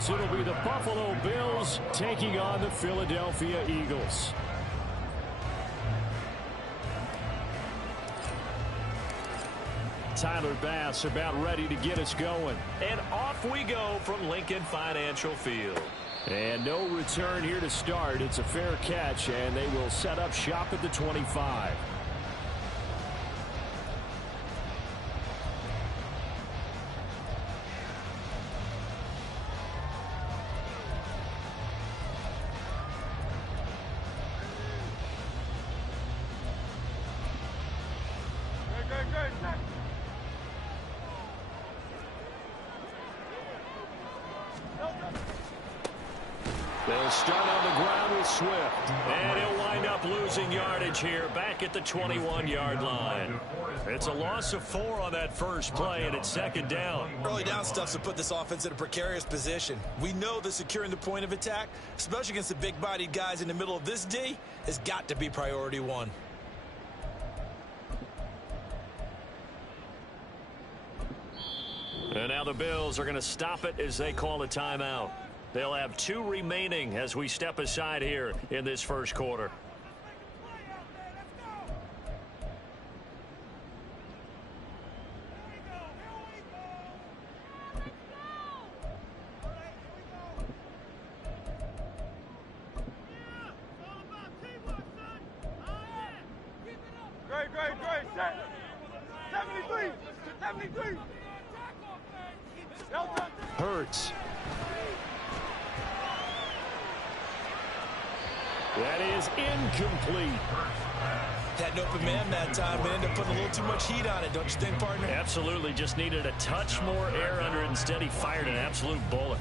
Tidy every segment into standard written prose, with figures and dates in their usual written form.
as it'll be the Buffalo Bills taking on the Philadelphia Eagles. Tyler Bass about ready to get us going. And off we go from Lincoln Financial Field. And no return here to start. It's a fair catch, and they will set up shop at the 25. They'll start on the ground with Swift. And he'll wind up losing yardage here back at the 21-yard line. It's a loss of 4 on that first play, and it's second down. Early down stuff to put this offense in a precarious position. We know that securing the point of attack, especially against the big-bodied guys in the middle of this D, has got to be priority one. And now the Bills are going to stop it as they call a timeout. They'll have 2 remaining as we step aside here in this first quarter. Great. 73. Hurts. That is incomplete. Had an open man that time, but ended up putting a little too much heat on it, don't you think, partner? Absolutely. Just needed a touch more air under it. Instead, he fired an absolute bullet.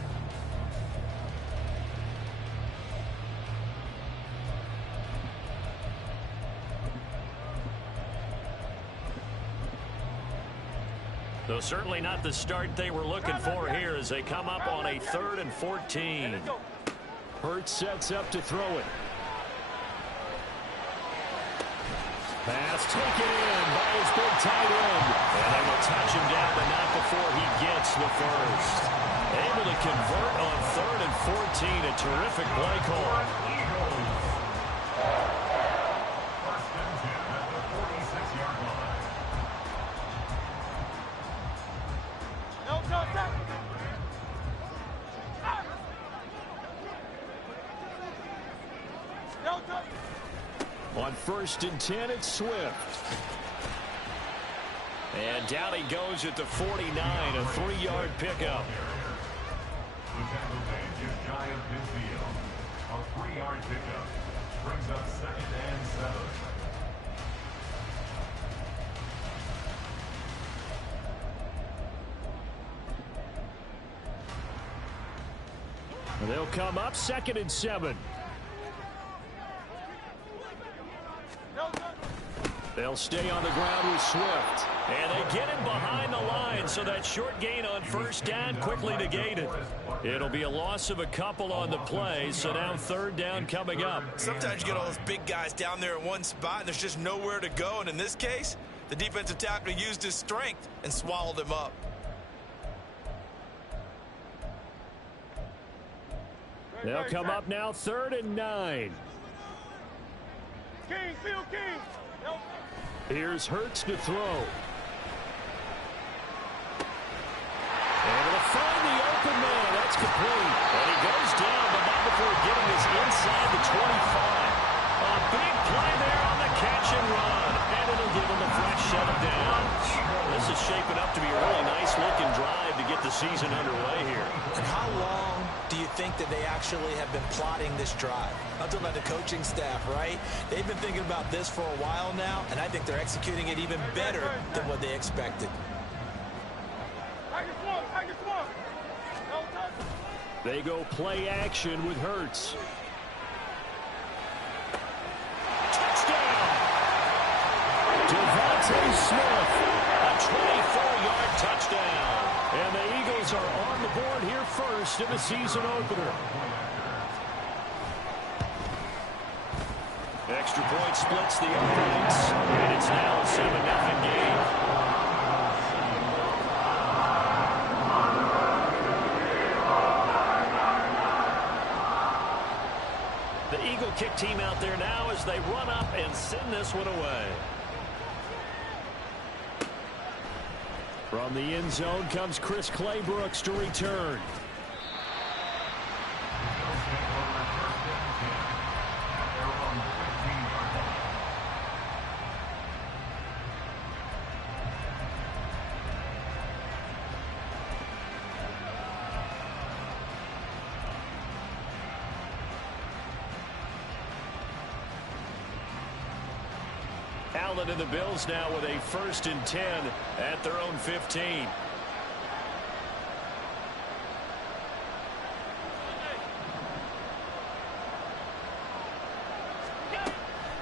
Though certainly not the start they were looking for here as they come up on a 3rd and 14. Hurts sets up to throw it. Pass taken in by his big tight end. And they will touch him down, but not before he gets the first. Able to convert on 3rd and 14. A terrific play call. On 1st and 10, it's Swift. And down he goes at the 49, a 3-yard pickup. The tackle man just shy of midfield. A 3-yard pickup brings up 2nd and 7. They'll come up 2nd and 7. They'll stay on the ground with Swift. And they get him behind the line, so that short gain on 1st down quickly negated. It'll be a loss of a couple on the play, so now 3rd down coming up. Sometimes you get all those big guys down there in one spot, and there's just nowhere to go. And in this case, the defensive tackle used his strength and swallowed him up. They'll come up now 3rd and 9. King. Here's Hurts to throw. Able to find the open man. That's complete. And he goes down, but not before getting his inside the 25. A big play there on the catch and run. And it'll give him a fresh set of downs. This is shaping up to be a really nice-looking drive to get the season underway here. And how long do you think that they actually have been plotting this drive? I'm talking about the coaching staff, right? They've been thinking about this for a while now, and I think they're executing it even better than what they expected. They go play action with Hurts. Touchdown! Devontae Smith. A 24-yard touchdown. And the Eagles are on the board here first in the season opener. Extra point splits the offense, and it's now a 7-0 game. The Eagle kick team out there now as they run up and send this one away. From the end zone comes Chris Claybrooks to return. Allen and the Bills now with a 1st and 10 at their own 15.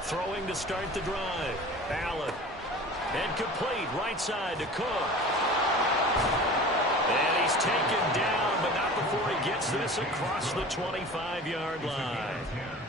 Throwing to start the drive. Allen. And complete right side to Cook. And he's taken down, but not before he gets this across the 25-yard line.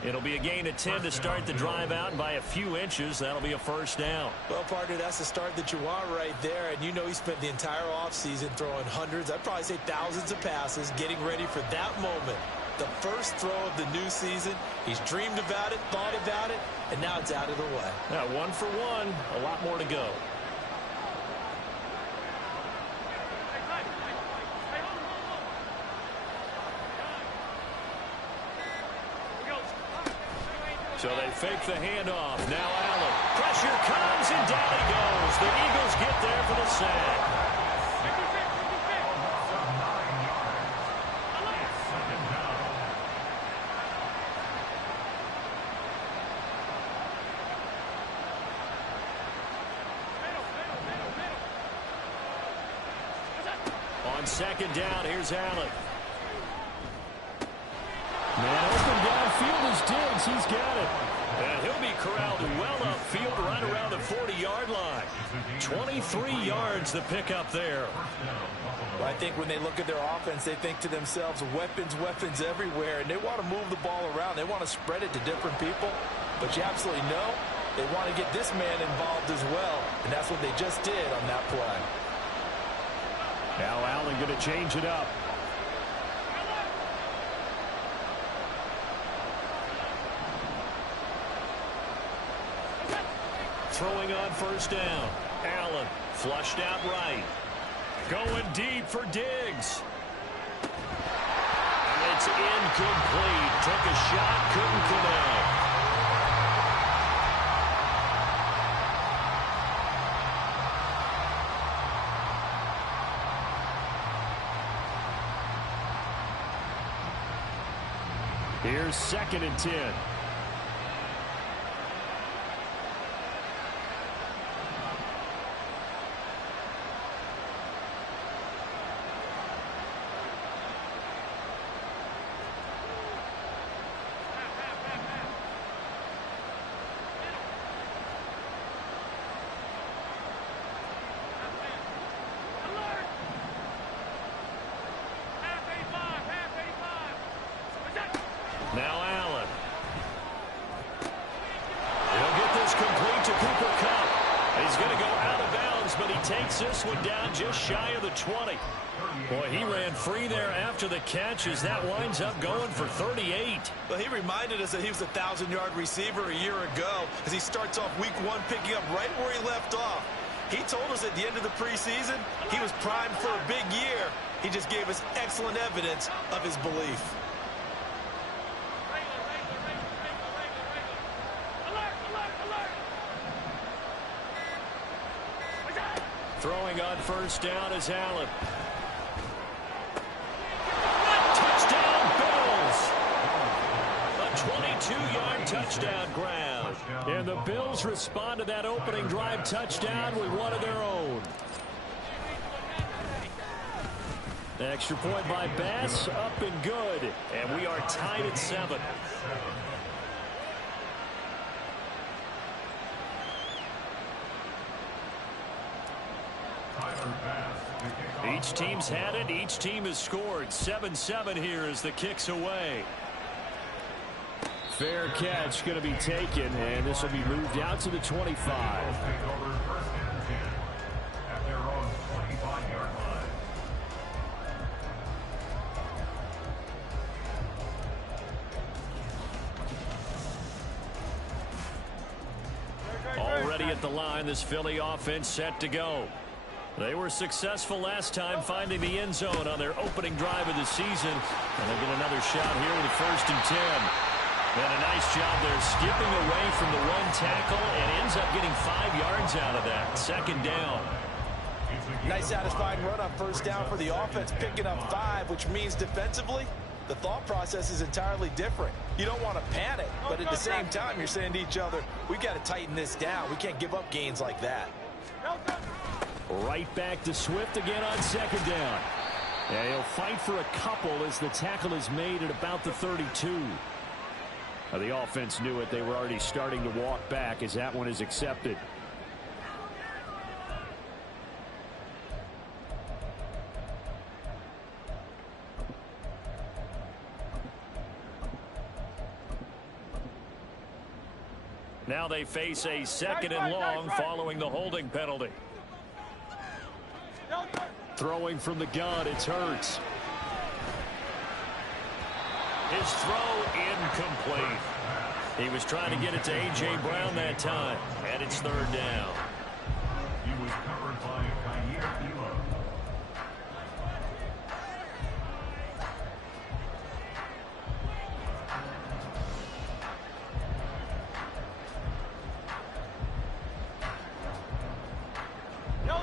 It'll be a gain of 10 to start the drive out, and by a few inches, that'll be a 1st down. Well, partner, that's the start that you want right there. And you know he spent the entire offseason throwing hundreds, I'd probably say thousands of passes, getting ready for that moment. The first throw of the new season. He's dreamed about it, thought about it, and now it's out of the way. Now, 1 for 1, a lot more to go. So they fake the handoff. Now Allen. Pressure comes, and down he goes. The Eagles get there for the sack. On 2nd down, here's Allen. Man open downfield is Diggs. He's got it. And he'll be corralled well upfield right around the 40-yard line. 23 yards to pick up there. Well, I think when they look at their offense, they think to themselves, weapons, weapons everywhere, and they want to move the ball around. They want to spread it to different people. But you absolutely know they want to get this man involved as well, and that's what they just did on that play. Now Allen going to change it up. Throwing on 1st down. Allen flushed out right. Going deep for Diggs. And it's incomplete. Took a shot, couldn't connect. Here's 2nd and 10. Now Allen. He'll get this complete to Cooper Kupp. He's going to go out of bounds, but he takes this one down just shy of the 20. Boy, he ran free there after the catch as that winds up going for 38. Well, he reminded us that he was a 1,000-yard receiver a year ago as he starts off week 1 picking up right where he left off. He told us at the end of the preseason he was primed for a big year. He just gave us excellent evidence of his belief. Throwing on 1st down is Allen. Touchdown, Bills! A 22-yard touchdown grab. And the Bills respond to that opening drive touchdown with one of their own. Extra point by Bass, up and good. And we are tied at 7. Each team's had it. Each team has scored. 7-7 here as the kick's away. Fair catch going to be taken, and this will be moved out to the 25. at the line. This Philly offense set to go. They were successful last time finding the end zone on their opening drive of the season. And they get another shot here with a 1st and 10. And a nice job there skipping away from the one tackle and ends up getting 5 yards out of that. 2nd down. Nice satisfying run on 1st down for the offense, picking up 5, which means defensively, the thought process is entirely different. You don't want to panic, but at the same time, you're saying to each other, we got to tighten this down. We can't give up gains like that. Right back to Swift again on 2nd down. And he'll fight for a couple as the tackle is made at about the 32. Now, the offense knew it. They were already starting to walk back as that one is accepted. Now they face a 2nd and long following the holding penalty. Throwing from the gun, it's Hurts. His throw incomplete. He was trying to get it to A.J. Brown that time, and it's 3rd down. He was covered by Kair Elam.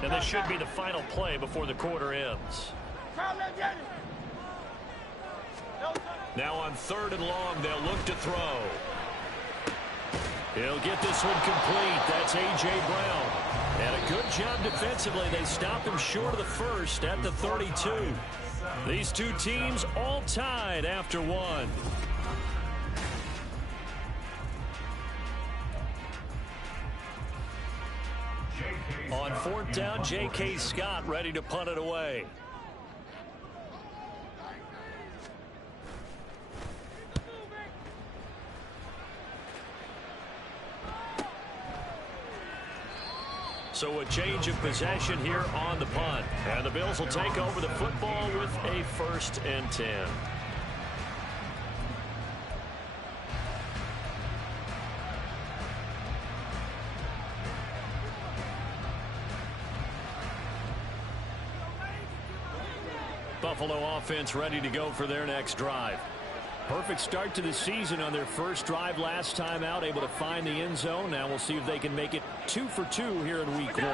And this should be the final play before the quarter ends. Now on 3rd and long, they'll look to throw. He'll get this one complete. That's A.J. Brown. And a good job defensively. They stop him short of the 1st at the 32. These two teams all tied after 1. On 4th down, J.K. Scott ready to punt it away. So a change of possession here on the punt. And the Bills will take over the football with a 1st and 10. Buffalo offense ready to go for their next drive. Perfect start to the season on their first drive last time out, able to find the end zone. Now we'll see if they can make it 2 for 2 here in week 1.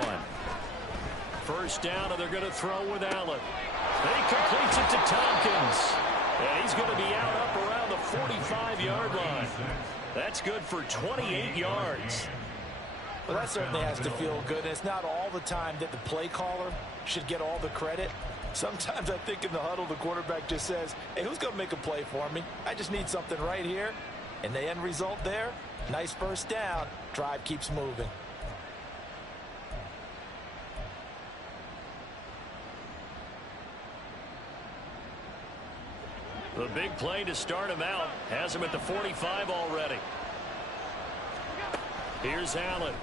1st down, and they're going to throw with Allen. And he completes it to Tompkins. And he's going to be out up around the 45-yard line. That's good for 28 yards. Well, that certainly has to feel good. And it's not all the time that the play caller should get all the credit. Sometimes I think in the huddle, the quarterback just says, hey, who's going to make a play for me? I just need something right here. And the end result there, nice 1st down. Drive keeps moving. The big play to start him out has him at the 45 already. Here's Allen.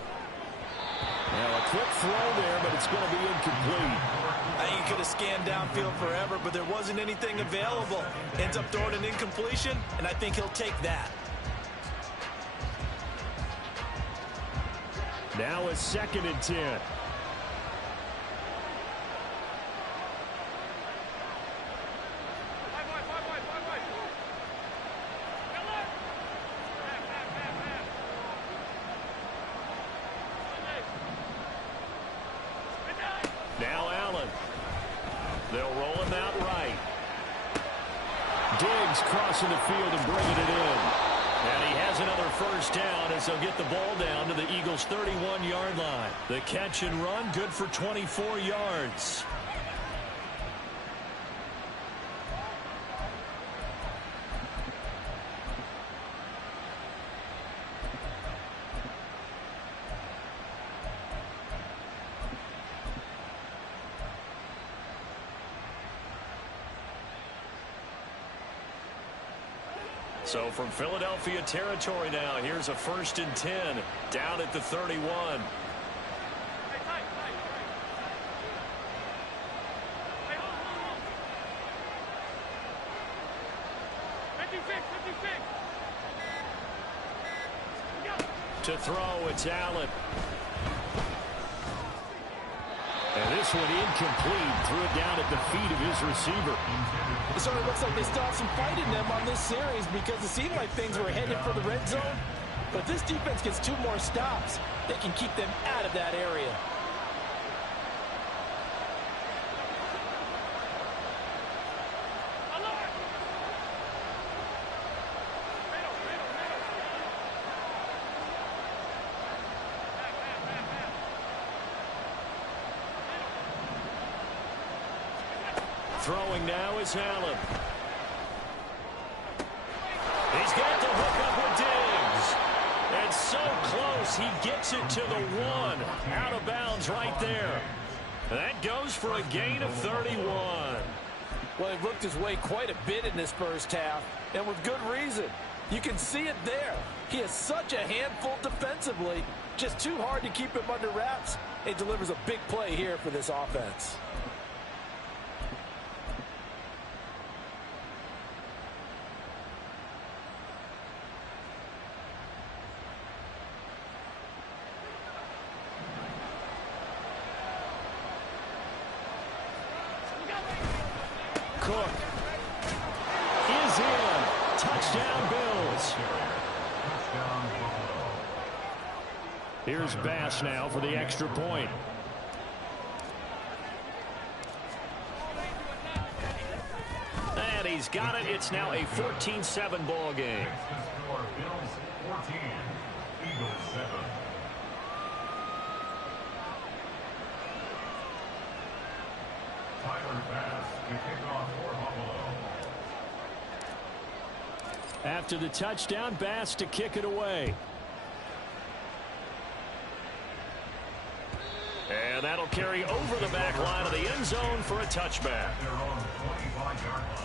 Now a quick throw there, but it's going to be incomplete. I think he could have scanned downfield forever, but there wasn't anything available. Ends up throwing an incompletion, and I think he'll take that. Now a 2nd and 10. Now Allen. They'll roll him out right. Diggs crossing the field and bringing it in. And he has another 1st down as they'll get the ball down to the Eagles' 31-yard line. The catch and run, good for 24 yards. So from Philadelphia territory now, here's a 1st and 10 down at the 31. To throw, it's Allen. And this one incomplete. Threw it down at the feet of his receiver. It certainly looks like they still have some fight in them on this series because it seemed like things were headed for the red zone. But this defense gets 2 more stops. They can keep them out of that area. Throwing now is Allen. He's got the hook up with Diggs. And so close, he gets it to the 1. Out of bounds right there. That goes for a gain of 31. Well, he looked his way quite a bit in this first half, and with good reason. You can see it there. He is such a handful defensively. Just too hard to keep him under wraps. It delivers a big play here for this offense. Cook is in. Touchdown, Bills. Here's Bass now for the extra point. And he's got it. It's now a 14-7 ball game. Bills 14, Eagles 7. Tyler Bass to kick off for Buffalo. After the touchdown, Bass to kick it away. And that'll carry over the back line of the end zone for a touchback. They're on the 25-yard line.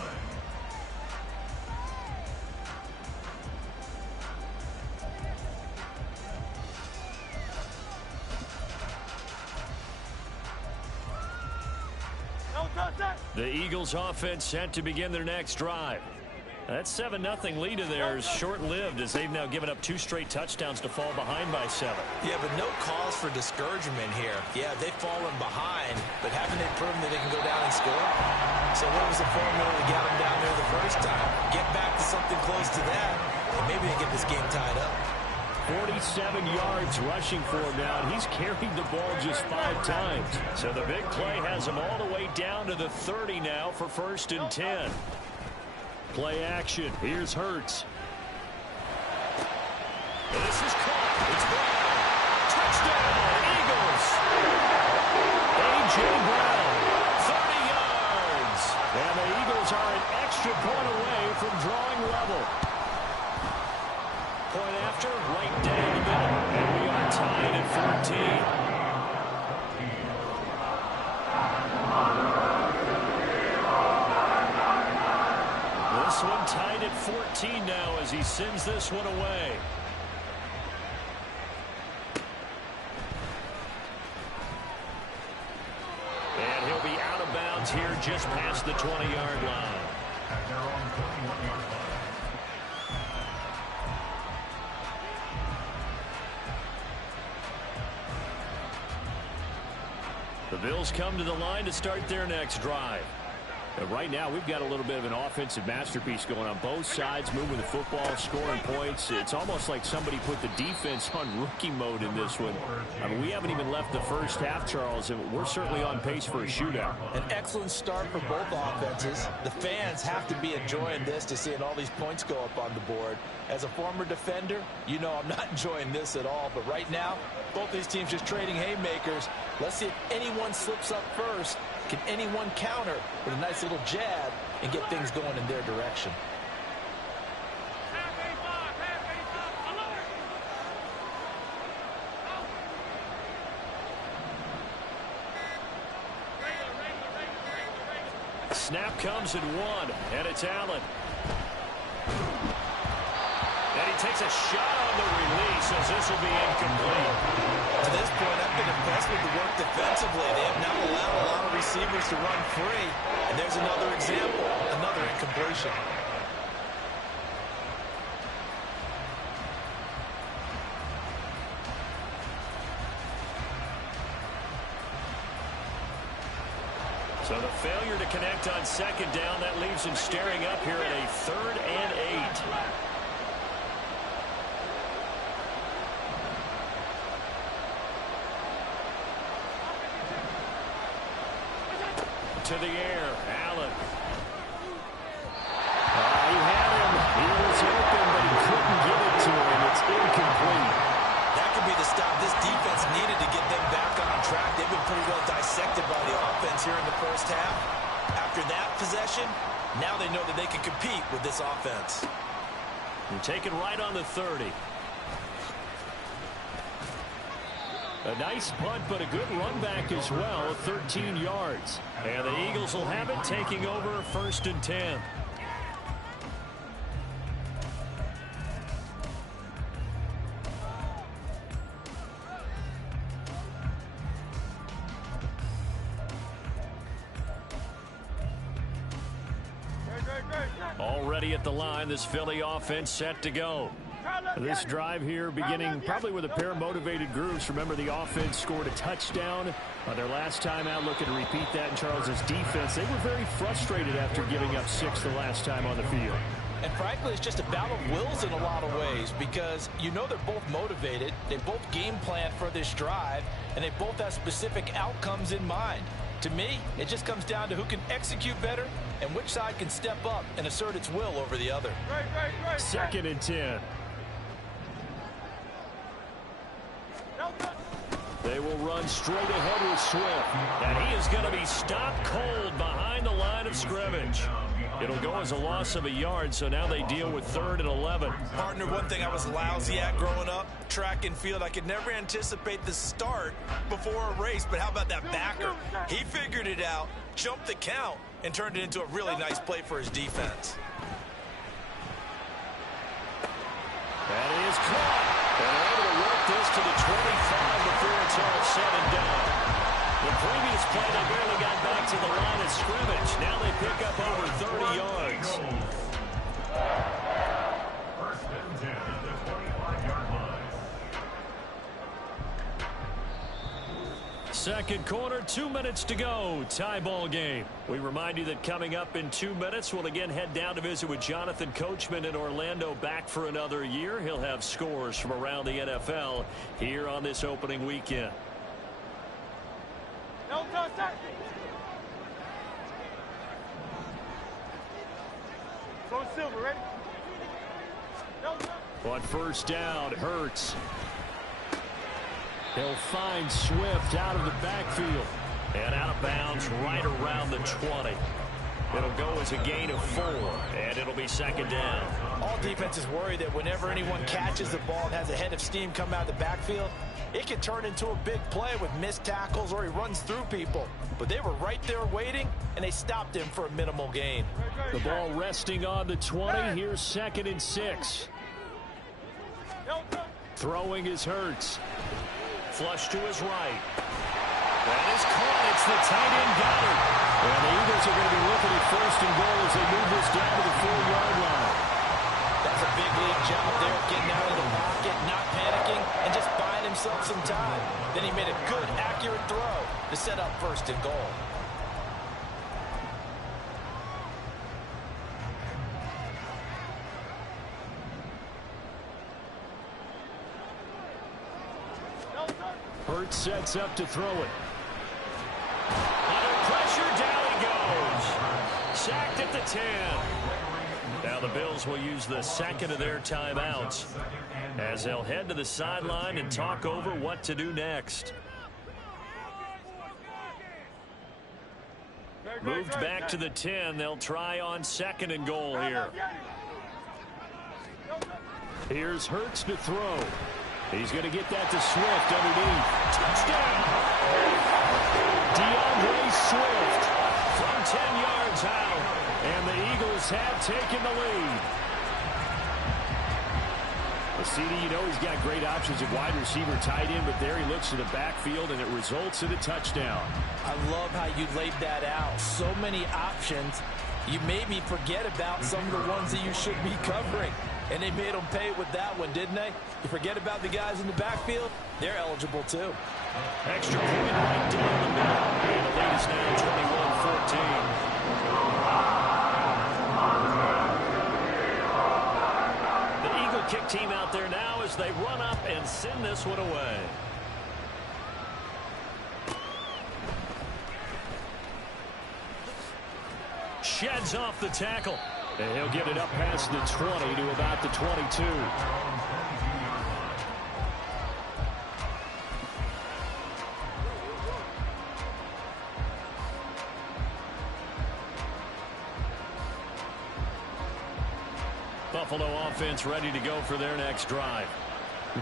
The Eagles offense set to begin their next drive. That 7-0 lead of theirs short-lived as they've now given up 2 straight touchdowns to fall behind by 7. Yeah, but no cause for discouragement here. Yeah, they've fallen behind, but haven't they proven that they can go down and score? So what was the formula to get them down there the first time? Get back to something close to that, and maybe they get this game tied up. 47 yards rushing for him now, and he's carried the ball just 5 times. So the big play has him all the way down to the 30 now for 1st and 10. Play action. Here's Hurts. This is caught. It's Brown. Touchdown, Eagles. A.J. Brown, 30 yards. And the Eagles are an extra point away from drawing level. Point after, right down the middle. And we are tied at 14. This one tied at 14 now as he sends this one away. And he'll be out of bounds here just past the 20-yard line. At their own 21-yard line. The Bills come to the line to start their next drive. And right now, we've got a little bit of an offensive masterpiece going on both sides, moving the football, scoring points. It's almost like somebody put the defense on rookie mode in this one. I mean, we haven't even left the first half, Charles, and we're certainly on pace for a shootout. An excellent start for both offenses. The fans have to be enjoying this to seeing all these points go up on the board. As a former defender, you know I'm not enjoying this at all. But right now, both these teams just trading haymakers. Let's see if anyone slips up first. Can anyone counter with a nice little jab and get things going in their direction? Snap comes at 1, and it's Allen. And he takes a shot on the release as this will be incomplete. To this point, I've been impressed with the work defensively. They have not allowed a lot of receivers to run free. And there's another example, another incompletion. So the failure to connect on second down, that leaves him staring up here at a 3rd and 8. To the air, Allen. He had him. He was open, but he couldn't get it to him. It's incomplete. That could be the stop this defense needed to get them back on track. They've been pretty well dissected by the offense here in the first half. After that possession, now they know that they can compete with this offense. You're taken right on the 30. A nice punt, but a good run back as well, 13 yards. And the Eagles will have it, taking over 1st and 10. Already at the line, this Philly offense set to go. This drive here beginning probably with a pair of motivated groups. Remember, the offense scored a touchdown on their last time out. Looking to repeat that in Charles's defense. They were very frustrated after giving up 6 the last time on the field. And frankly, it's just a battle of wills in a lot of ways because you know they're both motivated. They both game plan for this drive, and they both have specific outcomes in mind. To me, it just comes down to who can execute better and which side can step up and assert its will over the other. 2nd and 10. They will run straight ahead with Swift. And he is going to be stopped cold behind the line of scrimmage. It'll go as a loss of a yard, so now they deal with 3rd and 11. Partner, one thing I was lousy at growing up, track and field, I could never anticipate the start before a race, but how about that backer? He figured it out, jumped the count, and turned it into a really nice play for his defense. And he is caught. And they're able to work this to the 25 before it's all said and done. The previous play, they barely got back to the line of scrimmage. Now they pick up over 30 yards. 1st and 10 at the 25-yard line. Second quarter, 2 minutes to go. Tie ball game. We remind you that coming up in 2 minutes, we'll again head down to visit with Jonathan Coachman in Orlando, back for another year. He'll have scores from around the NFL here on this opening weekend. No contact. Go Silver, ready? No contact. On 1st down, Hurts. He'll find Swift out of the backfield. And out of bounds right around the 20. It'll go as a gain of 4, and it'll be 2nd down. All defenses worry that whenever anyone catches the ball and has a head of steam come out of the backfield, it can turn into a big play with missed tackles or he runs through people. But they were right there waiting, and they stopped him for a minimal gain. The ball resting on the 20. Here's 2nd and 6. Throwing is Hurts. Flush to his right. That is caught. It's the tight end Goddard. And the Eagles are going to be looking at 1st and goal as they move this down to the 4-yard line. That's a big league job there, getting out of the pocket, not panicking, and just buying himself some time. Then he made a good, accurate throw to set up 1st and goal. Hurts sets up to throw it. Under pressure, down he goes. Sacked at the 10. Now the Bills will use the 2nd of their timeouts as they'll head to the sideline and talk over what to do next. Moved back to the 10. They'll try on 2nd and goal here. Here's Hurts to throw. He's going to get that to Swift underneath. Touchdown! DeAndre Swift From 10 yards out. and the Eagles have taken the lead. Well, CD, you know he's got great options at wide receiver, tight end, but there he looks to the backfield, and it results in a touchdown. I love how you laid that out. So many options You made me forget about some of the ones that you should be covering. And they made them pay with that one, didn't they? You forget about the guys in the backfield? They're eligible, too. Extra point right down the middle. And the lead is now 21-14. The Eagle kick team out there now as they run up and send this one away. Sheds off the tackle. And he'll get it up past the 20 to about the 22. Buffalo offense ready to go for their next drive.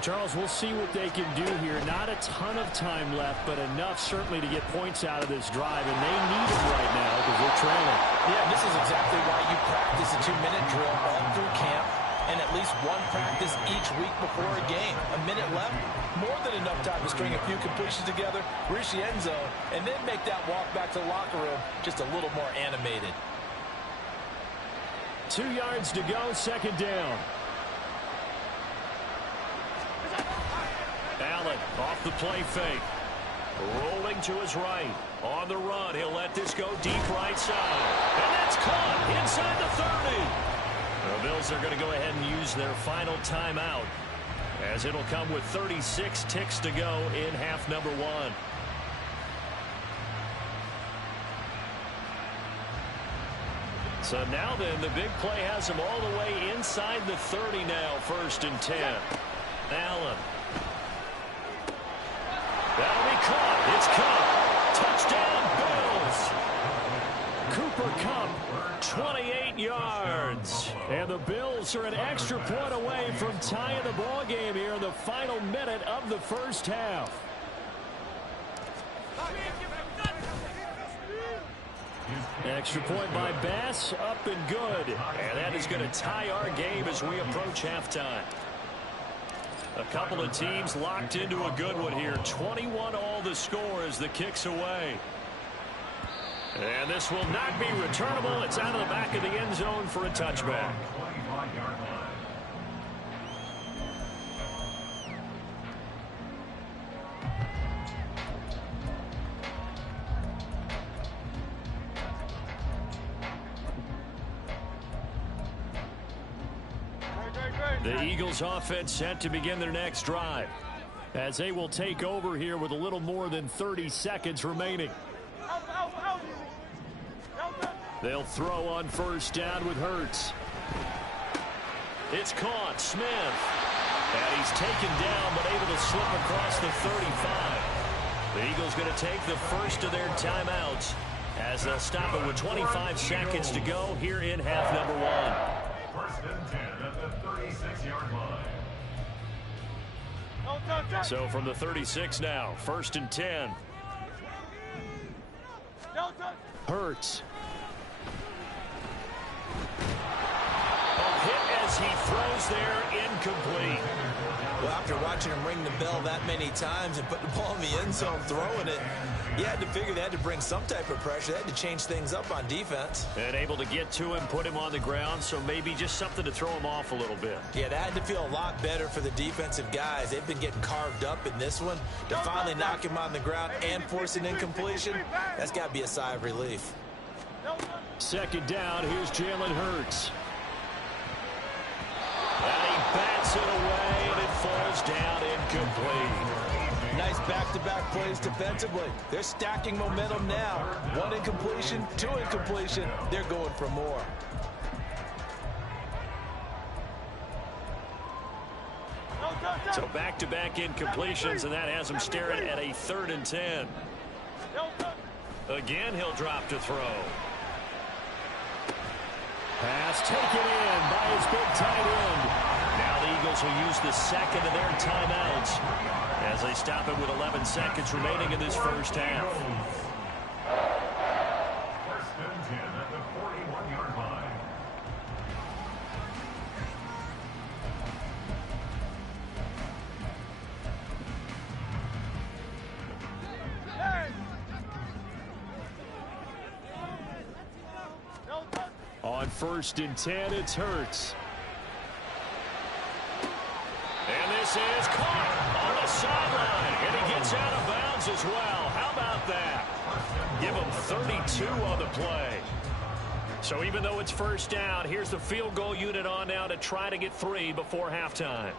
Charles, we'll see what they can do here. Not a ton of time left, but enough certainly to get points out of this drive, and they need it right now because they're trailing. Yeah, this is exactly why you practice a 2-minute drill all through camp and at least one practice each week before a game. A minute left, more than enough time to string a few completions together, reach the end zone, and then make that walk back to the locker room just a little more animated. 2 yards to go, second down. Allen off the play fake. Rolling to his right. On the run, he'll let this go deep right side. And that's caught inside the 30. The Bills are going to go ahead and use their final timeout, as it'll come with 36 ticks to go in half number 1. So now then, the big play has them all the way inside the 30 now, 1st and 10. Allen. That'll be caught. It's caught. Touchdown, Bills. Cooper Kupp, 28 yards. And the Bills are an extra point away from tying the ball game here in the final minute of the first half. Extra point by Bass, up and good. And that is going to tie our game as we approach halftime. A couple of teams locked into a good one here. 21 all the score as the kick's away. And this will not be returnable. It's out of the back of the end zone for a touchback. The Eagles offense set to begin their next drive, as they will take over here with a little more than 30 seconds remaining. They'll throw on first down with Hurts. It's caught. Smith. And he's taken down but able to slip across the 35. The Eagles going to take the first of their timeouts as they'll stop it with 25 seconds to go here in half number 1. 1st and 10 at the 36-yard line. So from the 36 now, 1st and 10. Hurts. A hit as he throws there, incomplete. Well, after watching him ring the bell that many times and put the ball in the end zone throwing it, you had to figure they had to bring some type of pressure. They had to change things up on defense. And able to get to him, put him on the ground, so maybe just something to throw him off a little bit. Yeah, that had to feel a lot better for the defensive guys. They've been getting carved up in this one. To finally knock him on the ground and force an incompletion, that's got to be a sigh of relief. Second down, here's Jalen Hurts. And he bats it away, and it falls down incomplete. Nice back-to-back plays defensively. They're stacking momentum now. 1 incompletion, 2 incompletion. They're going for more. So back-to-back incompletions, and that has him staring at a 3rd and 10. Again, he'll drop to throw. Pass taken in by his big tight end. Now the Eagles will use the second of their timeouts as they stop it with 11 seconds remaining in this first half. 1st and 10 at the 41-yard line. first and 10, it's Hurts. And this is caught on the sideline, and he gets out of bounds as well. How about that? Give him 32 on the play. So even though it's first down, here's the field goal unit on now to try to get 3 before halftime.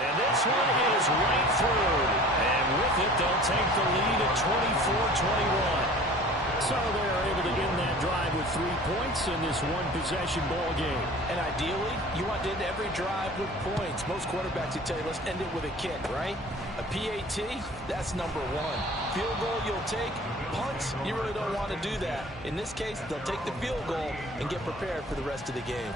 And this one is right through. And with it, they'll take the lead at 24-21. So they're able to end that drive with 3 points in this one-possession ball game. And ideally, you want to end every drive with points. Most quarterbacks would tell you, let's end it with a kick, right? A PAT, that's number 1. Field goal, you'll take. Punts, you really don't want to do that. In this case, they'll take the field goal and get prepared for the rest of the game.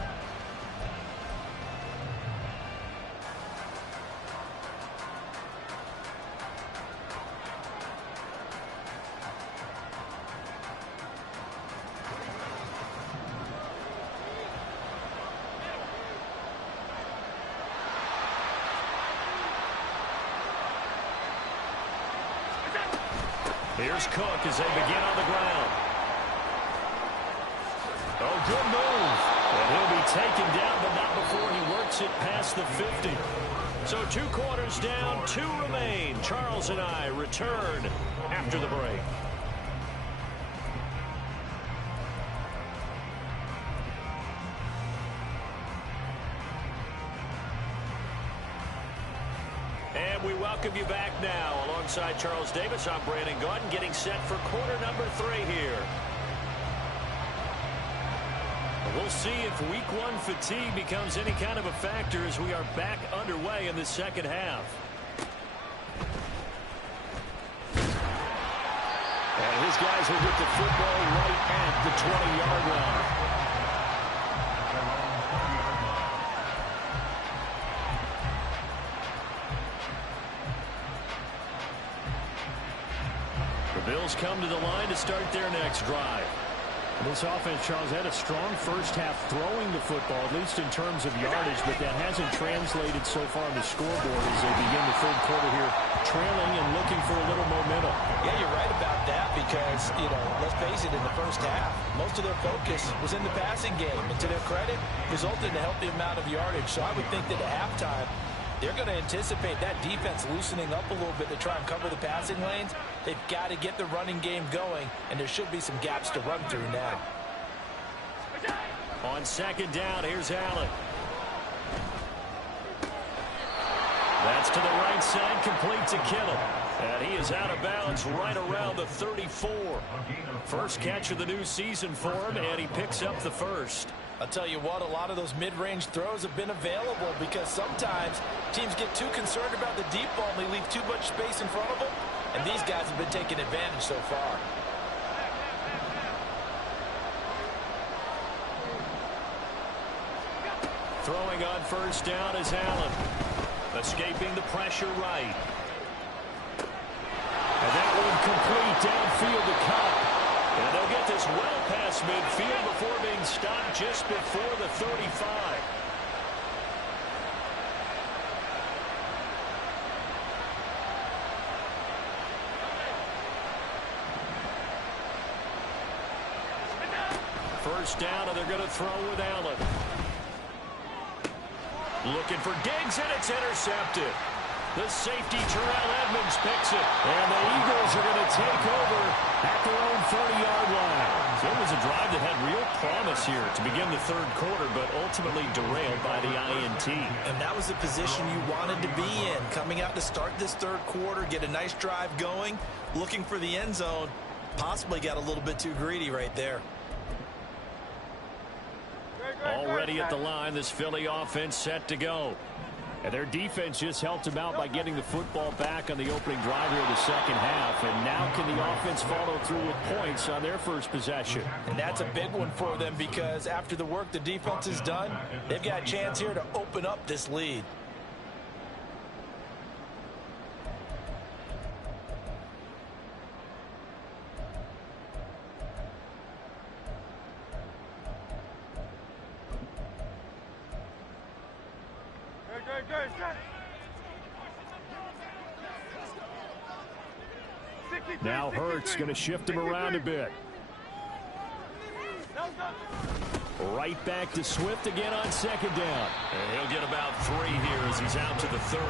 Here's Cook as they begin on the ground. Oh, good move. And he'll be taken down, but not before he works it past the 50. So 2 quarters down, 2 remain. Charles and I return after the break. And we welcome you back now. Alongside Charles Davis, I'm Brandon Gaudin, getting set for quarter number 3 here. We'll see if week 1 fatigue becomes any kind of a factor as we are back underway in the second half. And his guys will get the football right at the 20-yard line. The Bills come to the line to start their next drive. This offense, Charles, had a strong first half throwing the football, at least in terms of yardage, but that hasn't translated so far on the scoreboard as they begin the third quarter here, trailing and looking for a little momentum. Yeah, you're right about that because, let's face it, in the first half, most of their focus was in the passing game. And to their credit, resulted in a healthy amount of yardage. So I would think that at halftime, they're going to anticipate that defense loosening up a little bit to try and cover the passing lanes. They've got to get the running game going, and there should be some gaps to run through now. On second down, here's Allen. That's to the right side, complete to Kittle. And he is out of bounds right around the 34. First catch of the new season for him, and he picks up the first. I'll tell you what, a lot of those mid-range throws have been available because sometimes teams get too concerned about the deep ball and they leave too much space in front of them. And these guys have been taking advantage so far. Throwing on first down is Allen. Escaping the pressure right. And that one complete downfield to Cobb. And they'll get this well past midfield before being stopped just before the 35. First down, and they're going to throw with Allen. Looking for Diggs, and it's intercepted. The safety, Terrell Edmonds, picks it. And the Eagles are going to take over at their own 30-yard line. So it was a drive that had real promise here to begin the third quarter, but ultimately derailed by the INT. And that was the position you wanted to be in. Coming out to start this third quarter, get a nice drive going, looking for the end zone. Possibly got a little bit too greedy right there. Already at the line, this Philly offense set to go. And their defense just helped them out by getting the football back on the opening drive here of the second half. And now can the offense follow through with points on their first possession? And that's a big one for them because after the work the defense has done, they've got a chance here to open up this lead. Now Hurts going to shift him around a bit. Right back to Swift again on second down. And he'll get about 3 here as he's out to the 30.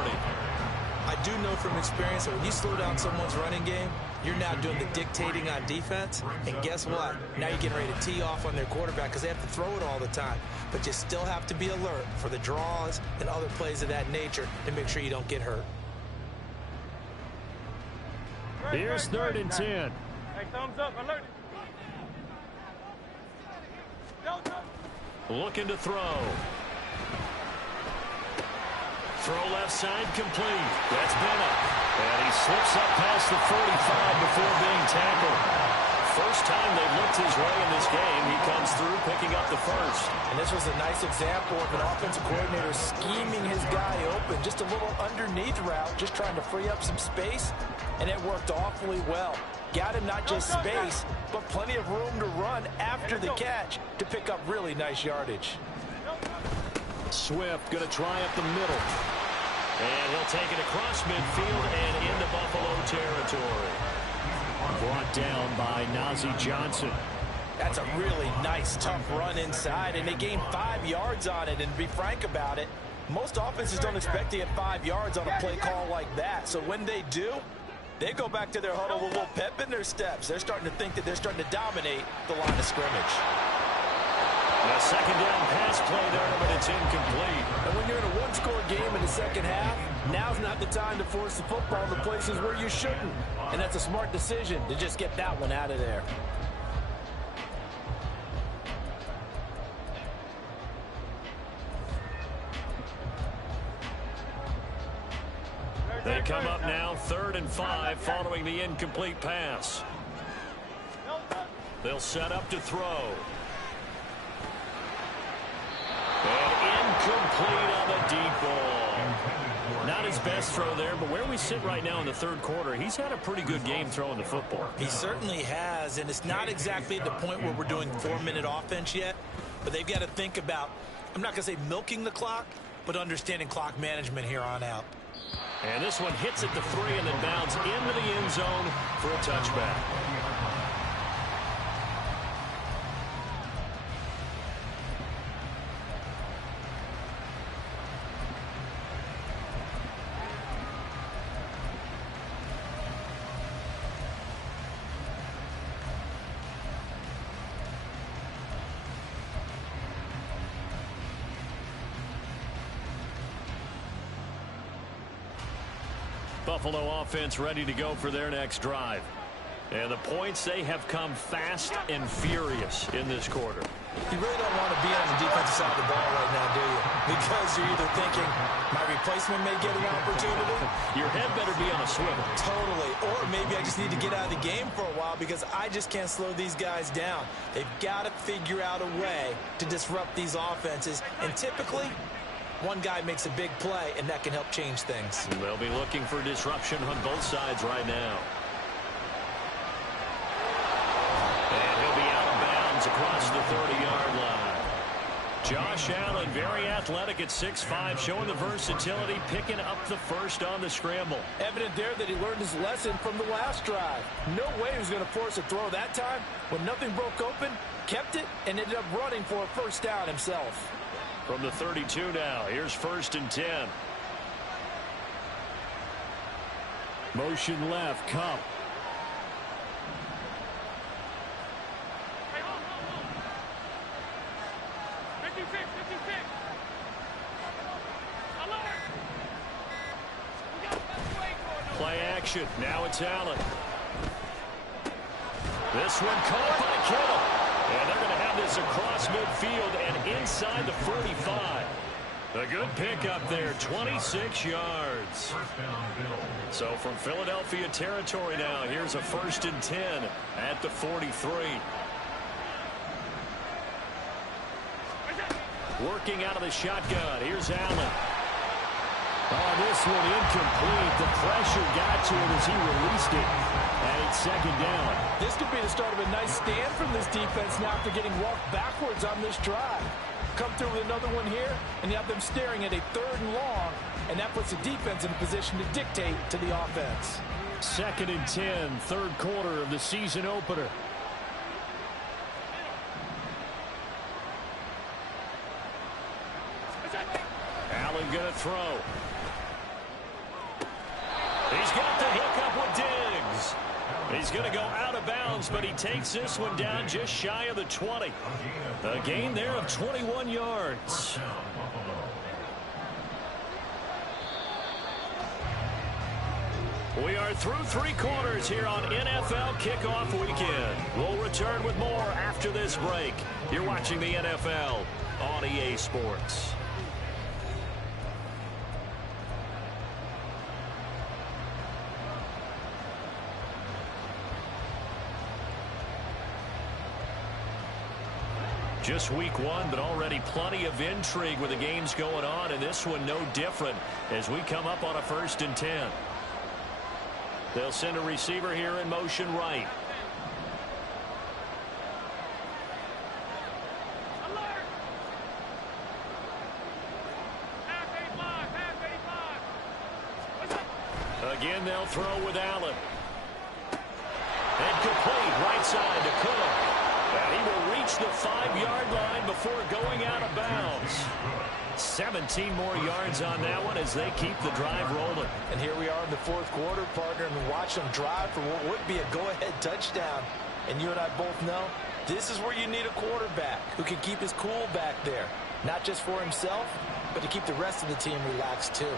I do know from experience that when you slow down someone's running game, you're now doing the dictating on defense. And guess what? Now you're getting ready to tee off on their quarterback because they have to throw it all the time. But you still have to be alert for the draws and other plays of that nature to make sure you don't get hurt. Here's 3rd and 10. Hey, thumbs up, alert. Looking to throw. Throw left side complete. That's Bennett. And he slips up past the 45 before being tackled. First time they've looked his way in this game, he comes through picking up the first. And this was a nice example of an offensive coordinator scheming his guy open. Just a little underneath route, just trying to free up some space, and it worked awfully well. Got him not just space, but plenty of room to run after the catch to pick up really nice yardage. Swift going to try up the middle. And he'll take it across midfield and into Buffalo territory. Brought down by Najee Johnson. That's a really nice, tough run inside, and they gained 5 yards on it. And to be frank about it, most offenses don't expect to get 5 yards on a play call like that. So when they do, they go back to their huddle with a little pep in their steps. They're starting to think that they're starting to dominate the line of scrimmage. A second down pass play there, but it's incomplete. And when you're in a one-score game in the second half, now's not the time to force the football to places where you shouldn't. And that's a smart decision to just get that one out of there. They come up now 3rd and 5 following the incomplete pass. They'll set up to throw. And incomplete on the deep ball. Not his best throw there, but where we sit right now in the 3rd quarter, he's had a pretty good game throwing the football. He certainly has, and it's not exactly at the point where we're doing 4-minute offense yet, but they've got to think about, I'm not going to say milking the clock, but understanding clock management here on out. And this one hits at the 3 and then bounds into the end zone for a touchback. Buffalo offense ready to go for their next drive. And the points, they have come fast and furious in this quarter. You really don't want to be on the defensive side of the ball right now, do you? Because you're either thinking, my replacement may get an opportunity. Your head better be on a swivel. Totally. Or maybe I just need to get out of the game for a while because I just can't slow these guys down. They've got to figure out a way to disrupt these offenses. And typically, one guy makes a big play, and that can help change things. They'll be looking for disruption on both sides right now. And he'll be out of bounds across the 30-yard line. Josh Allen, very athletic at 6'5", showing the versatility, picking up the first on the scramble. Evident there that he learned his lesson from the last drive. No way he was going to force a throw that time. When nothing broke open, kept it, and ended up running for a first down himself. From the 32 now, here's 1st and 10. Motion left, Cup. Play action. Now it's Allen. This one caught by Kittle. And they're going to have this across midfield and inside the 45. A good pickup there, 26 yards. So from Philadelphia territory now, here's a 1st and 10 at the 43. Working out of the shotgun. Here's Allen. Oh, this one incomplete. The pressure got to him as he released it. And it's 2nd down. This could be the start of a nice stand from this defense now after getting walked backwards on this drive. Come through with another one here, and you have them staring at a 3rd and long, and that puts the defense in a position to dictate to the offense. 2nd and 10, 3rd quarter of the season opener. going to throw. He's got the hook up with Diggs. He's going to go out of bounds, but he takes this one down just shy of the 20. A gain there of 21 yards. We are through 3 quarters here on NFL Kickoff Weekend. We'll return with more after this break. You're watching the NFL on EA Sports. Just week 1, but already plenty of intrigue with the games going on, and this one no different as we come up on a 1st and 10. They'll send a receiver here in motion right. Alert! Half 85. Again, they'll throw with Allen. And complete right side to Cook. And he will reach the 5-yard line before going out of bounds. 17 more yards on that one as they keep the drive rolling. And here we are in the 4th quarter, partner, and watch them drive for what would be a go-ahead touchdown. And you and I both know this is where you need a quarterback who can keep his cool back there. Not just for himself, but to keep the rest of the team relaxed too.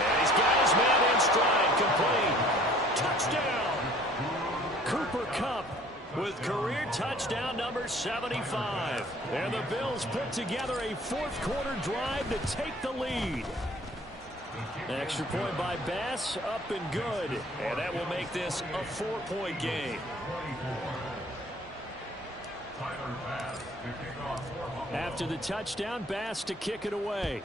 And he's got his man in stride, complete. Touchdown! Cooper Kupp with career touchdown number 75. And the Bills put together a 4th quarter drive to take the lead. Extra point by Bass, up and good. And that will make this a 4-point game. After the touchdown, Bass to kick it away.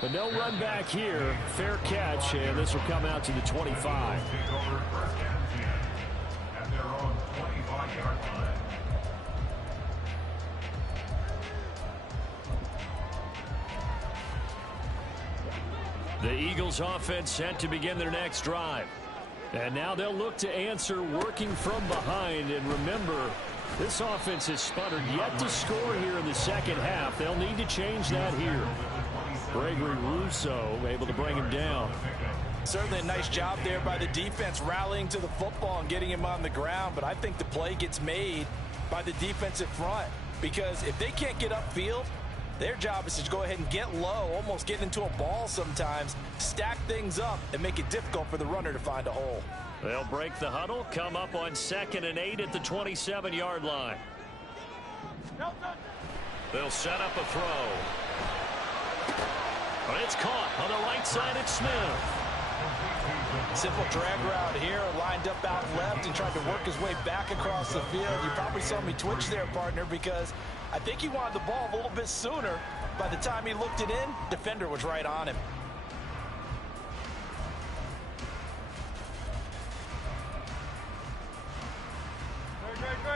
But no run back here. Fair catch, and this will come out to the 25. The Eagles offense set to begin their next drive. And now they'll look to answer working from behind. And remember, this offense has sputtered yet to score here in the 2nd half. They'll need to change that here. Gregory Rousseau able to bring him down. Certainly a nice job there by the defense rallying to the football and getting him on the ground. But I think the play gets made by the defensive front. Because if they can't get upfield, their job is to go ahead and get low, almost get into a ball sometimes, stack things up, and make it difficult for the runner to find a hole. They'll break the huddle, come up on 2nd and 8 at the 27-yard line. They'll set up a throw. But it's caught on the right side at Smith. Simple drag route here, lined up out left and tried to work his way back across the field. You probably saw me twitch there, partner, because I think he wanted the ball a little bit sooner. By the time he looked it in, defender was right on him.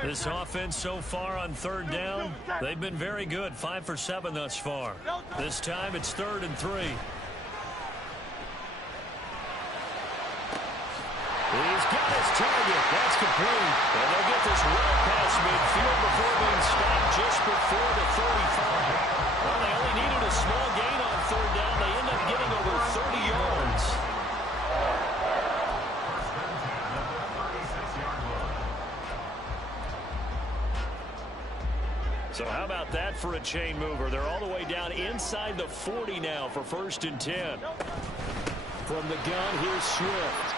This offense so far on 3rd down, they've been very good. 5 for 7 thus far. This time it's 3rd and 3. He's got his target. That's complete. And they'll get this well past midfield before being stopped just before the 35. Well, they only needed a small gain on 3rd down. They end up getting over 30 yards. So how about that for a chain mover? They're all the way down inside the 40 now for 1st and 10. From the gun, here's Swift.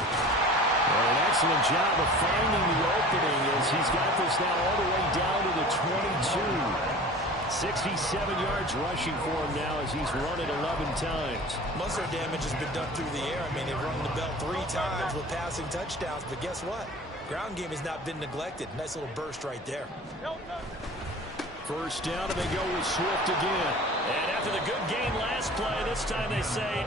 Well, an excellent job of finding the opening as he's got this now all the way down to the 22. 67 yards rushing for him now as he's run it 11 times. Most of their damage has been done through the air. I mean, they've rung the bell 3 times with passing touchdowns, but guess what? Ground game has not been neglected. Nice little burst right there. 1st down, and they go with Swift again. And after the good gain last play, this time they say,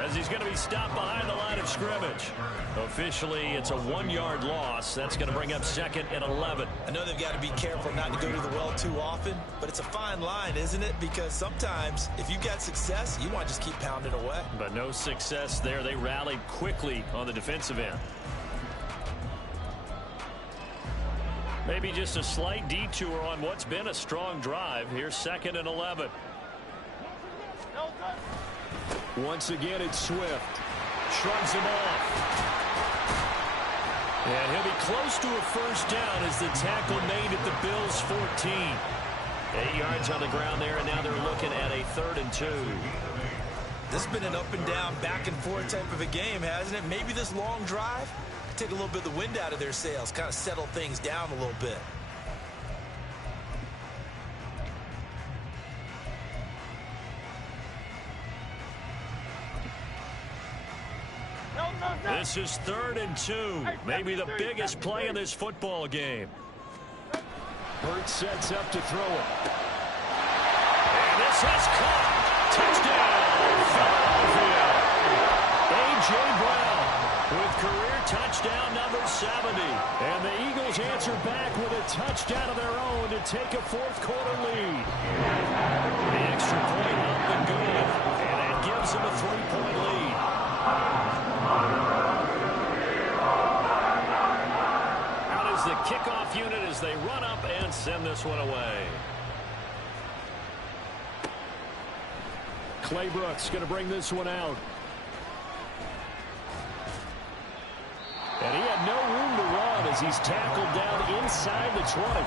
as he's going to be stopped behind the line of scrimmage. Officially, it's a 1-yard loss. That's going to bring up 2nd and 11. I know they've got to be careful not to go to the well too often, but it's a fine line, isn't it? Because sometimes, if you've got success, you want to just keep pounding away. But no success there. They rallied quickly on the defensive end. Maybe just a slight detour on what's been a strong drive. Here's 2nd and 11. Once again, it's Swift. Shrugs him off. And he'll be close to a first down as the tackle made at the Bills' 14. 8 yards on the ground there, and now they're looking at a 3rd and 2. This has been an up and down, back and forth type of a game, hasn't it? Maybe this long drive take a little bit of the wind out of their sails, kind of settle things down a little bit. This is 3rd and 2. Maybe the biggest play in this football game. Burt sets up to throw it. And this is caught. Touchdown, Philadelphia. A.J. Brown with career touchdown number 70. And the Eagles answer back with a touchdown of their own to take a 4th quarter lead. The extra point up and good. And that gives them a 3-point lead. Out is the kickoff unit as they run up and send this one away. Claybrooks going to bring this one out. And he had no room to run as he's tackled down inside the 20.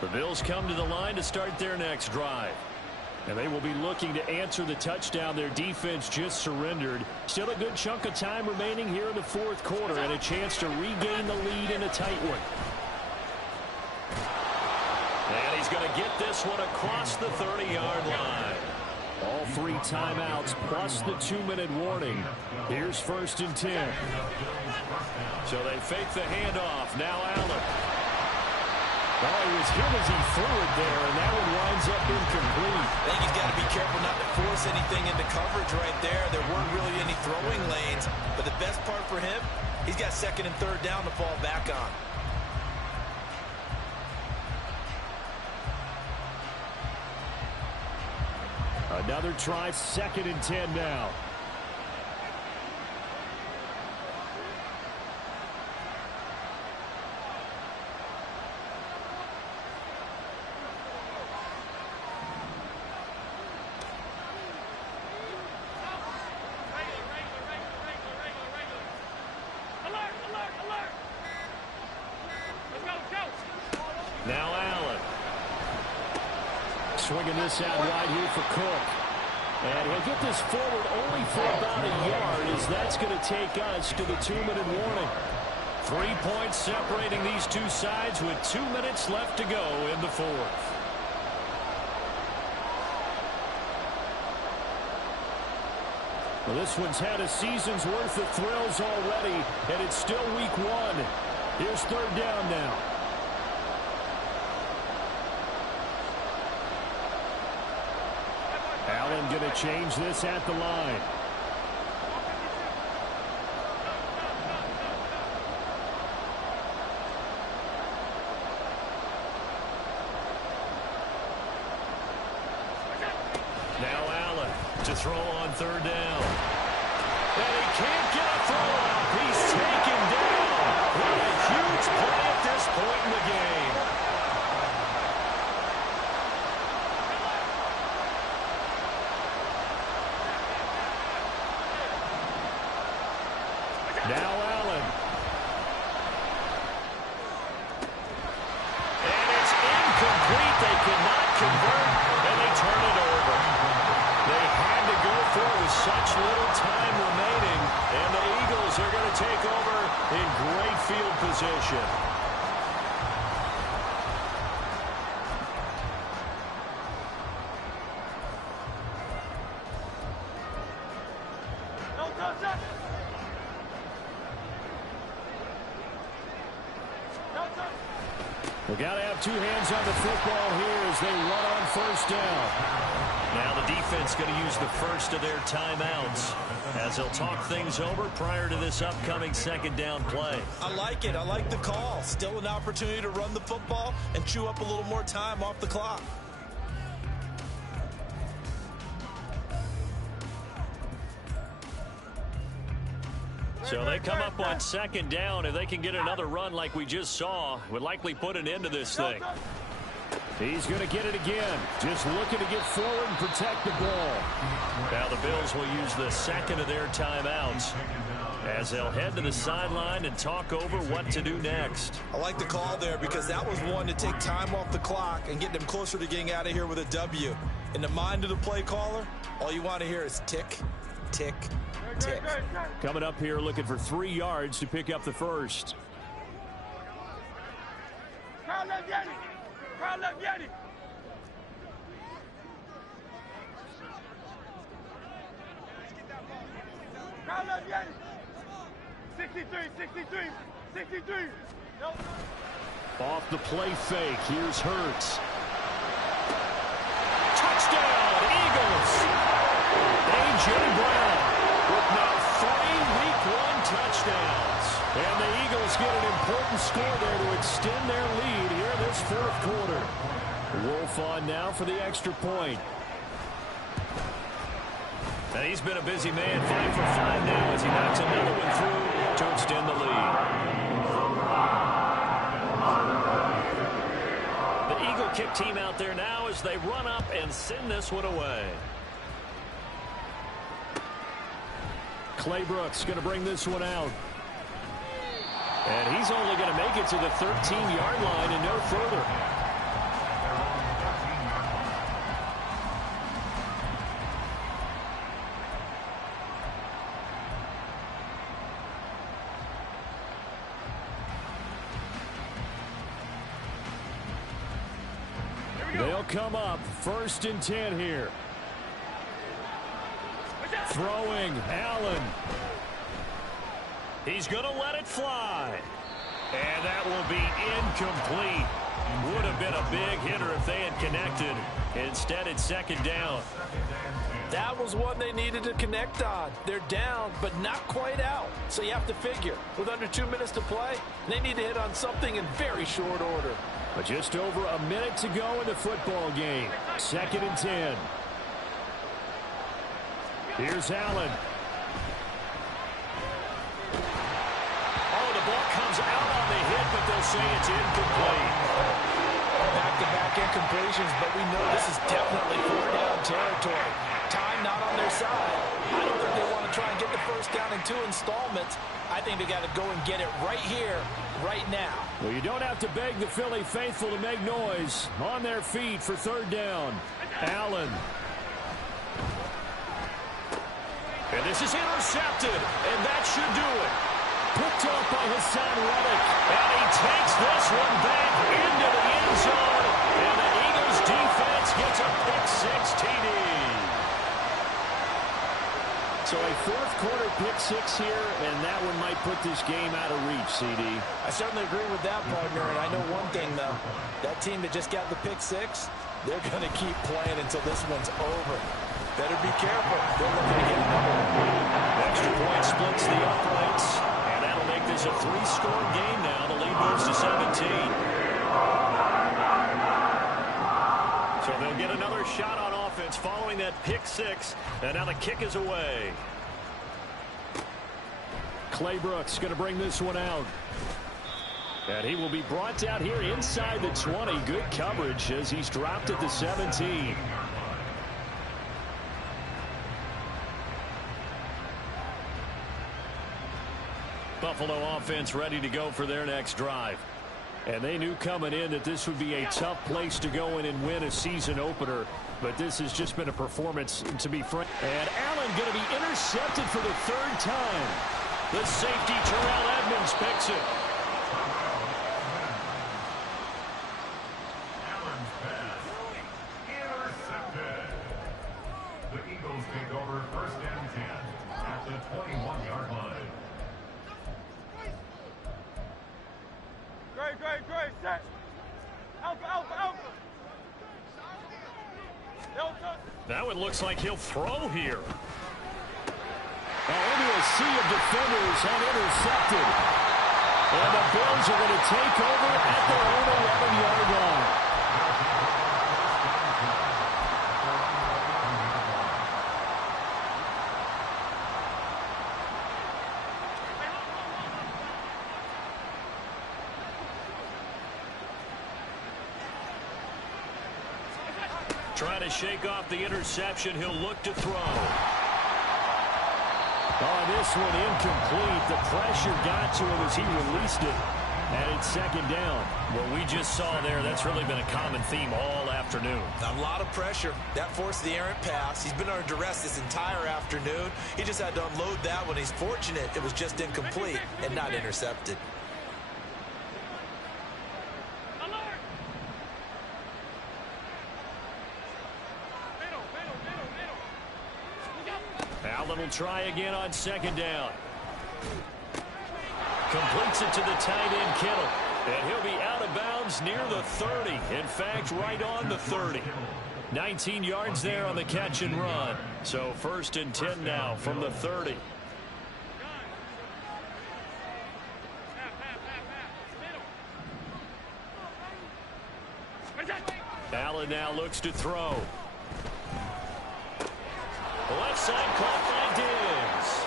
The Bills come to the line to start their next drive. And they will be looking to answer the touchdown their defense just surrendered. Still a good chunk of time remaining here in the 4th quarter and a chance to regain the lead in a tight one. And he's going to get this one across the 30-yard line. All 3 timeouts plus the 2-minute warning. Here's 1st and 10. So they fake the handoff. Now Allen. Oh, it was him as he threw it there, and that one winds up incomplete. I think he's got to be careful not to force anything into coverage right there. There weren't really any throwing lanes, but the best part for him, he's got 2nd and 3rd down to fall back on. Another try, 2nd and 10 now. Now Allen. Swinging this out wide here for Cook. And he'll get this forward only for about a yard as that's going to take us to the 2-minute warning. 3 points separating these two sides with 2 minutes left to go in the 4th. Well, this one's had a season's worth of thrills already, and it's still week 1. Here's 3rd down now. Allen going to change this at the line. Now Allen to throw on 3rd down. And he can't get a throw up. He's taken down. What a huge play at this point in the game. Now Allen. And it's incomplete. They could not convert, and they turn it over. They had to go for it with such little time remaining, and the Eagles are going to take over in great field position. We got to have 2 hands on the football here as they run on 1st down. Now the defense going to use the first of their timeouts as they'll talk things over prior to this upcoming second down play. I like it. I like the call. Still an opportunity to run the football and chew up a little more time off the clock. So they come up on second down. If they can get another run like we just saw, would likely put an end to this thing. He's going to get it again. Just looking to get forward and protect the ball. Now the Bills will use the second of their timeouts as they'll head to the sideline and talk over what to do next. I like the call there because that was one to take time off the clock and get them closer to getting out of here with a W. In the mind of the play caller, all you want to hear is tick, tick, tick. Coming up here looking for 3 yards to pick up the first. Crowd left Yeti. Crowd left Yeti. 63. Off the play fake. Here's Hurts. Touchdown, Eagles! A.J. Brown With now 3 Week 1 touchdowns. And the Eagles get an important score there to extend their lead here this fourth quarter. Wolf on now for the extra point. And he's been a busy man, 5 for 5 now as he knocks another one through to extend the lead. The Eagle kick team out there now as they run up and send this one away. Claybrooks going to bring this one out. And he's only going to make it to the 13-yard line and no further. They'll come up 1st and 10 here. Throwing, Allen. He's going to let it fly. And that will be incomplete. Would have been a big hitter if they had connected. Instead, it's second down. That was one they needed to connect on. They're down, but not quite out. So you have to figure, with under 2 minutes to play, they need to hit on something in very short order. But just over a minute to go in the football game. 2nd and 10. Here's Allen. Oh, the ball comes out on the hit, but they'll say it's incomplete. Back-to-back incompletions, but we know this is definitely 4-down territory. Time not on their side. I don't think they want to try and get the first down in 2 installments. I think they got to go and get it right here, right now. Well, you don't have to beg the Philly faithful to make noise. On their feet for 3rd down. Allen. And this is intercepted, and that should do it. Picked up by Hassan Reddick. And he takes this one back into the end zone. And the Eagles defense gets a pick-6 TD. So a 4th quarter pick-6 here, and that one might put this game out of reach, CD. I certainly agree with that, partner. And I know one thing, though. That team that just got the pick-6, they're going to keep playing until this one's over. Better be careful. They're looking to get another one. Extra point splits the uprights, and that'll make this a 3-score game now. The lead moves to 17. So they'll get another shot on offense following that pick-6, and now the kick is away. Claybrooks going to bring this one out. And he will be brought down here inside the 20. Good coverage as he's dropped at the 17. Buffalo offense ready to go for their next drive. And they knew coming in that this would be a tough place to go in and win a season opener. But this has just been a performance, to be frank. And Allen going to be intercepted for the 3rd time. The safety, Terrell Edmonds, picks it. Allen's pass. Intercepted. The Eagles take over 1st and 10 at the 21-yard line. Great, set. Alpha. Now it looks like he'll throw here. Into a sea of defenders and intercepted. And the Bills are going to take over at their own 11-yard line. Trying to shake off the interception. He'll look to throw. Oh, this one incomplete. The pressure got to him as he released it. And it's second down. What we just saw there, that's really been a common theme all afternoon. A lot of pressure. That forced the errant pass. He's been under duress this entire afternoon. He just had to unload that one. He's fortunate it was just incomplete and not intercepted. Allen will try again on second down. Completes it to the tight end, Kittle. And he'll be out of bounds near the 30. In fact, right on the 30. 19 yards there on the catch and run. So 1st and 10 now from the 30. Allen now looks to throw. The left side caught by Diggs.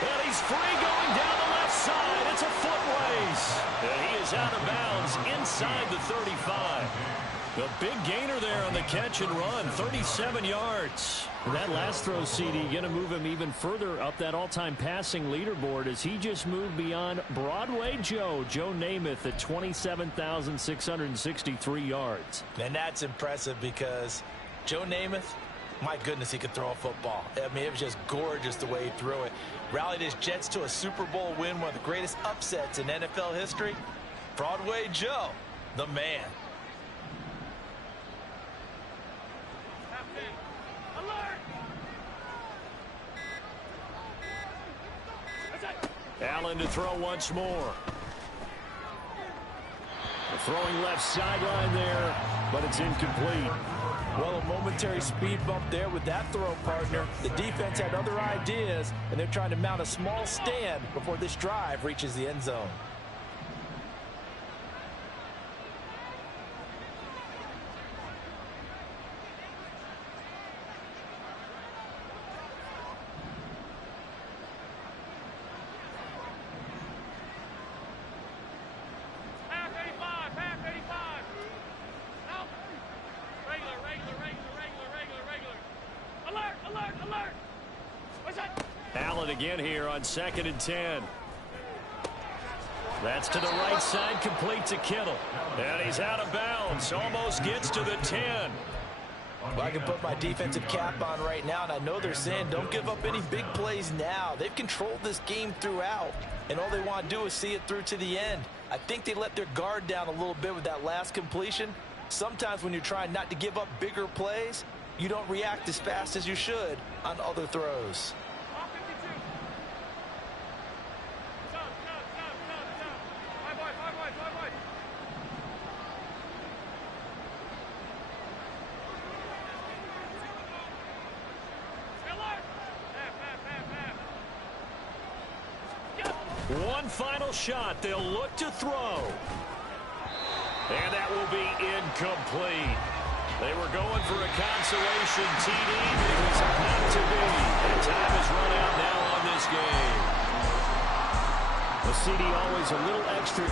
And he's free going down the left side. It's a foot race. And he is out of bounds inside the 35. The big gainer there on the catch and run, 37 yards. That last throw, CD, going to move him even further up that all-time passing leaderboard as he just moved beyond Broadway Joe Namath at 27,663 yards. And that's impressive because Joe Namath, my goodness, he could throw a football. I mean, it was just gorgeous the way he threw it. Rallied his Jets to a Super Bowl win, one of the greatest upsets in NFL history. Broadway Joe, the man. Allen to throw once more. The throwing left sideline there, but it's incomplete. Well, a momentary speed bump there with that throw, partner. The defense had other ideas, and they're trying to mount a small stand before this drive reaches the end zone. Allen again here on 2nd and 10. That's to the right side, complete to Kittle. And he's out of bounds, almost gets to the 10. Well, I can put my defensive cap on right now, and I know they're saying don't give up any big plays now. They've controlled this game throughout, and all they want to do is see it through to the end. I think they let their guard down a little bit with that last completion. Sometimes when you're trying not to give up bigger plays, you don't react as fast as you should on other throws. One final shot. They'll look to throw. And that will be incomplete. They were going for a consolation TD, but it was not to be. And time has run out now on this game. The CD always a little extra